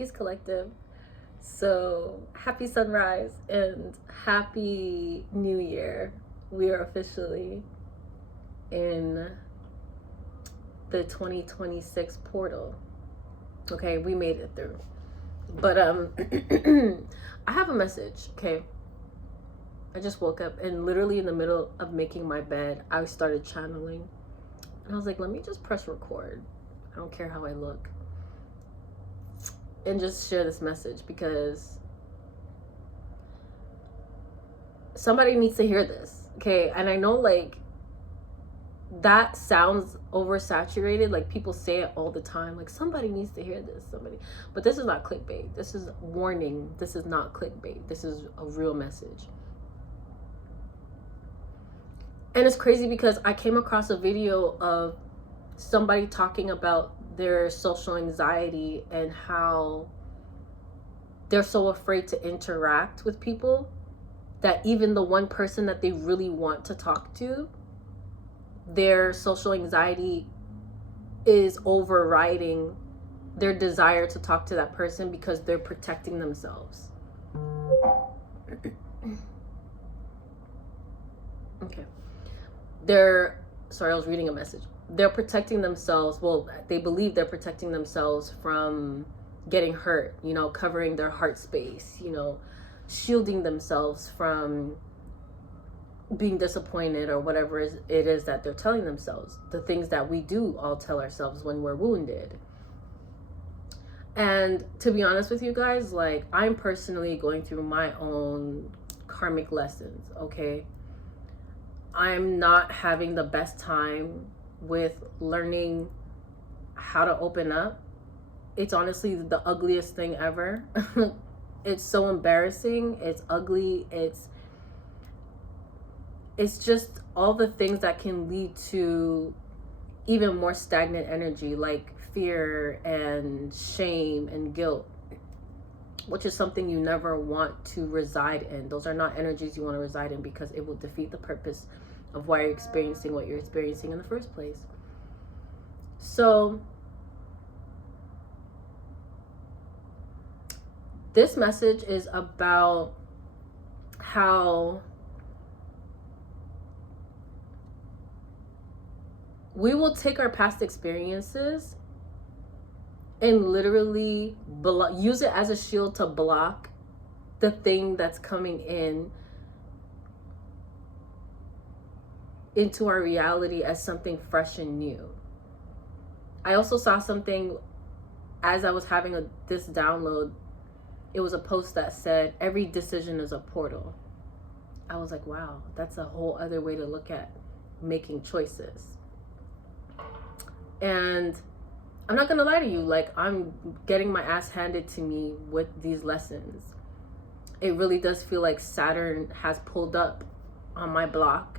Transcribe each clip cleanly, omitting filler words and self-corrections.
Peace Collective. So, happy sunrise and happy new year. We are officially in the 2026 portal. Okay, we made it through. But I have a message, okay? I just woke up and literally in the middle of making my bed, I started channeling. And I was like, let me just press record. I don't care how I look. And just share this message because somebody needs to hear this, okay? And I know like that sounds oversaturated, like people say it all the time, like somebody needs to hear this, somebody. But this is not clickbait. This is warning. This is not clickbait. This is a real message. And it's crazy because I came across a video of somebody talking about their social anxiety and how they're so afraid to interact with people that even the one person that they really want to talk to, their social anxiety is overriding their desire to talk to that person because they're protecting themselves. Okay. Sorry, I was reading a message. They're protecting themselves. Well, they believe they're protecting themselves from getting hurt, covering their heart space, shielding themselves from being disappointed or whatever it is that they're telling themselves. The things that we do all tell ourselves when we're wounded. And to be honest with you guys, like I'm personally going through my own karmic lessons, okay? I'm not having the best time with learning how to open up. It's honestly the ugliest thing ever. It's so embarrassing. It's ugly. It's just all the things that can lead to even more stagnant energy, like fear and shame and guilt, which is something you never want to reside in. Those are not energies you want to reside in because it will defeat the purpose of why you're experiencing what you're experiencing in the first place. So this message is about how we will take our past experiences and literally use it as a shield to block the thing that's coming into our reality as something fresh and new. I also saw something as I was having this download. It was a post that said, every decision is a portal. I was like, wow, that's a whole other way to look at making choices. And I'm not gonna lie to you, like I'm getting my ass handed to me with these lessons. It really does feel like Saturn has pulled up on my block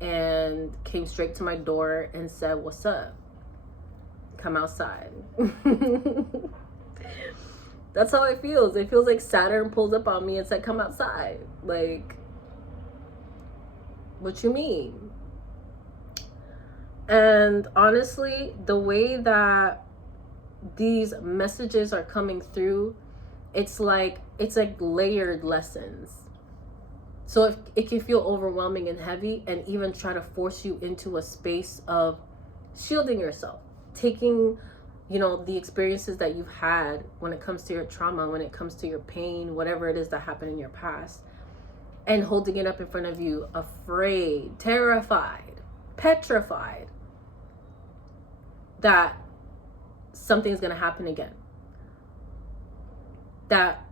and came straight to my door and said, what's up? Come outside. That's how it feels. It feels like Saturn pulled up on me and said, come outside. Like, what you mean? And honestly, the way that these messages are coming through, it's like layered lessons. So it can feel overwhelming and heavy and even try to force you into a space of shielding yourself, taking, the experiences that you've had when it comes to your trauma, when it comes to your pain, whatever it is that happened in your past, and holding it up in front of you, afraid, terrified, petrified that something's going to happen again that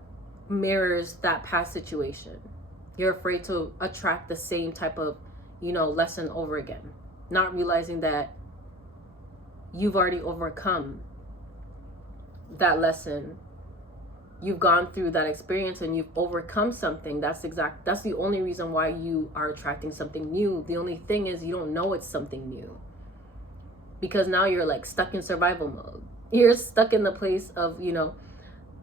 mirrors that past situation. You're afraid to attract the same type of, lesson over again, not realizing that you've already overcome that lesson. You've gone through that experience and you've overcome something. That's the only reason why you are attracting something new. The only thing is you don't know it's something new because now you're like stuck in survival mode. You're stuck in the place of,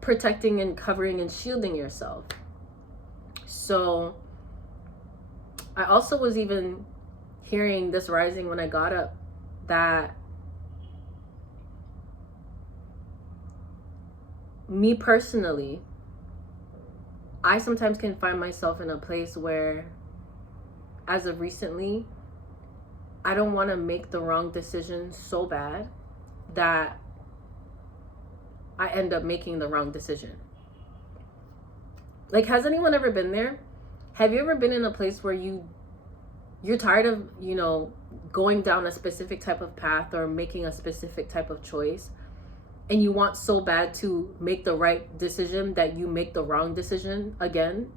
protecting and covering and shielding yourself. So I also was even hearing this rising when I got up, that me personally, I sometimes can find myself in a place where, as of recently, I don't want to make the wrong decision so bad that I end up making the wrong decision. Like, has anyone ever been there? Have you ever been in a place where you're tired of, going down a specific type of path or making a specific type of choice, and you want so bad to make the right decision that you make the wrong decision again?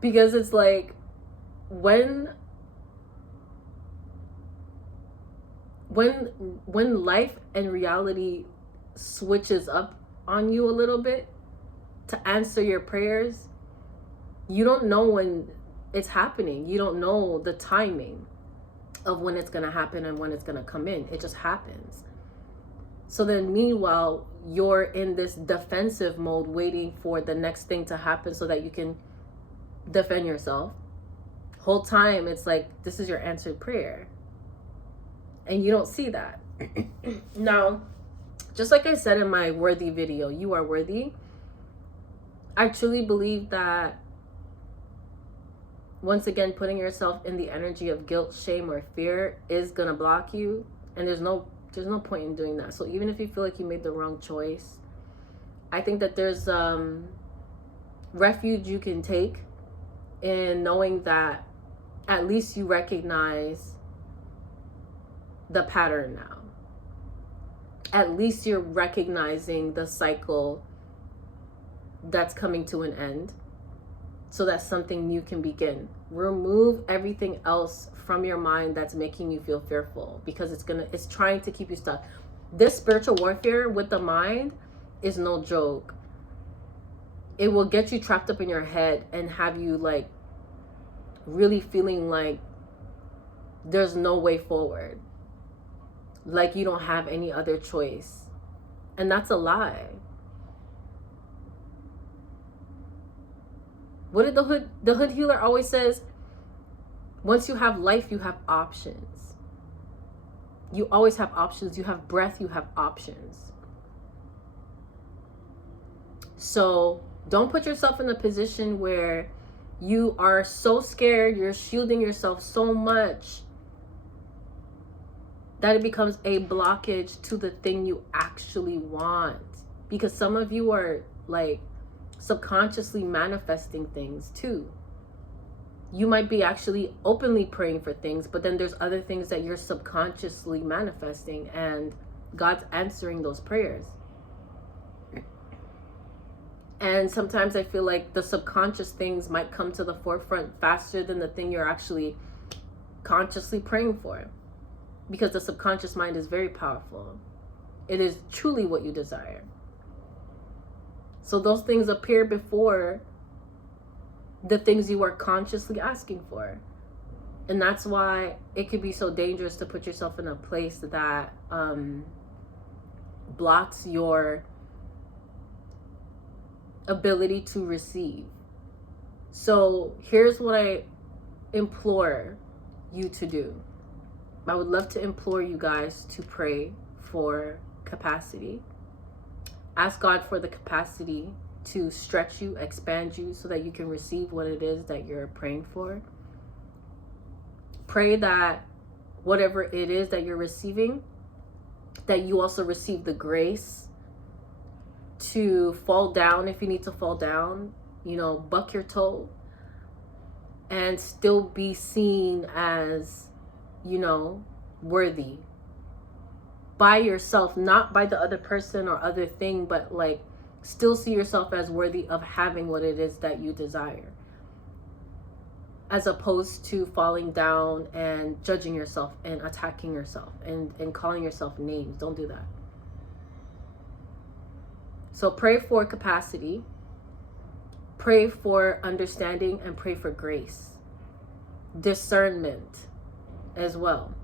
Because it's like, when life and reality switches up on you a little bit to answer your prayers, you don't know when it's happening. You don't know the timing of when it's going to happen and when it's going to come in. It just happens. So then meanwhile, you're in this defensive mode waiting for the next thing to happen so that you can defend yourself. Whole time it's like, this is your answered prayer. And you don't see that. Now, just like I said in my worthy video, you are worthy. I truly believe that, once again, putting yourself in the energy of guilt, shame, or fear is gonna block you, and there's no point in doing that. So even if you feel like you made the wrong choice, I think that there's refuge you can take in knowing that at least you recognize the pattern now. At least you're recognizing the cycle that's coming to an end, so that something new can begin. Remove everything else from your mind that's making you feel fearful, because it's trying to keep you stuck. This spiritual warfare with the mind is no joke. It will get you trapped up in your head and have you like really feeling like there's no way forward, like you don't have any other choice. And that's a lie. What did the hood healer always says? Once you have life, you have options. You always have options. You have breath, you have options. So don't put yourself in a position where you are so scared, you're shielding yourself so much that it becomes a blockage to the thing you actually want. Because some of you are like subconsciously manifesting things too. You might be actually openly praying for things, but then there's other things that you're subconsciously manifesting, and God's answering those prayers. And sometimes I feel like the subconscious things might come to the forefront faster than the thing you're actually consciously praying for, because the subconscious mind is very powerful. It is truly what you desire. So those things appear before the things you are consciously asking for. And that's why it could be so dangerous to put yourself in a place that blocks your ability to receive. So here's what I implore you to do. I would love to implore you guys to pray for capacity. Ask God for the capacity to stretch you, expand you, so that you can receive what it is that you're praying for. Pray that whatever it is that you're receiving, that you also receive the grace to fall down if you need to fall down, buck your toe, and still be seen as, worthy by yourself, not by the other person or other thing, but like still see yourself as worthy of having what it is that you desire, as opposed to falling down and judging yourself and attacking yourself and calling yourself names. Don't do that. So pray for capacity, pray for understanding, and pray for grace, discernment as well.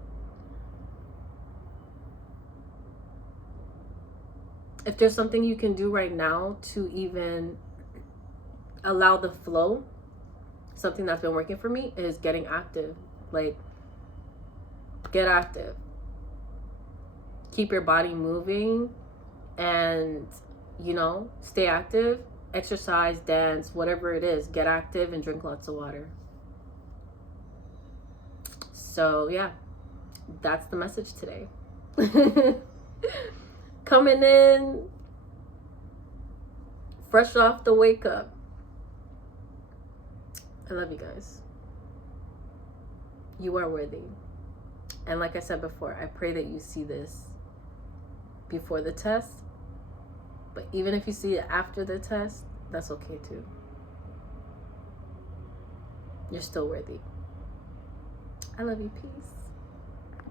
If there's something you can do right now to even allow the flow, something that's been working for me is getting active. Like, get active. keep your body moving, and, you know, stay active, exercise, dance, whatever it is, get active and drink lots of water. So yeah, that's the message today. Coming in fresh off the wake up. I love you guys. You are worthy. And like I said before, I pray that you see this before the test. But even if you see it after the test, that's okay too. You're still worthy. I love you. Peace.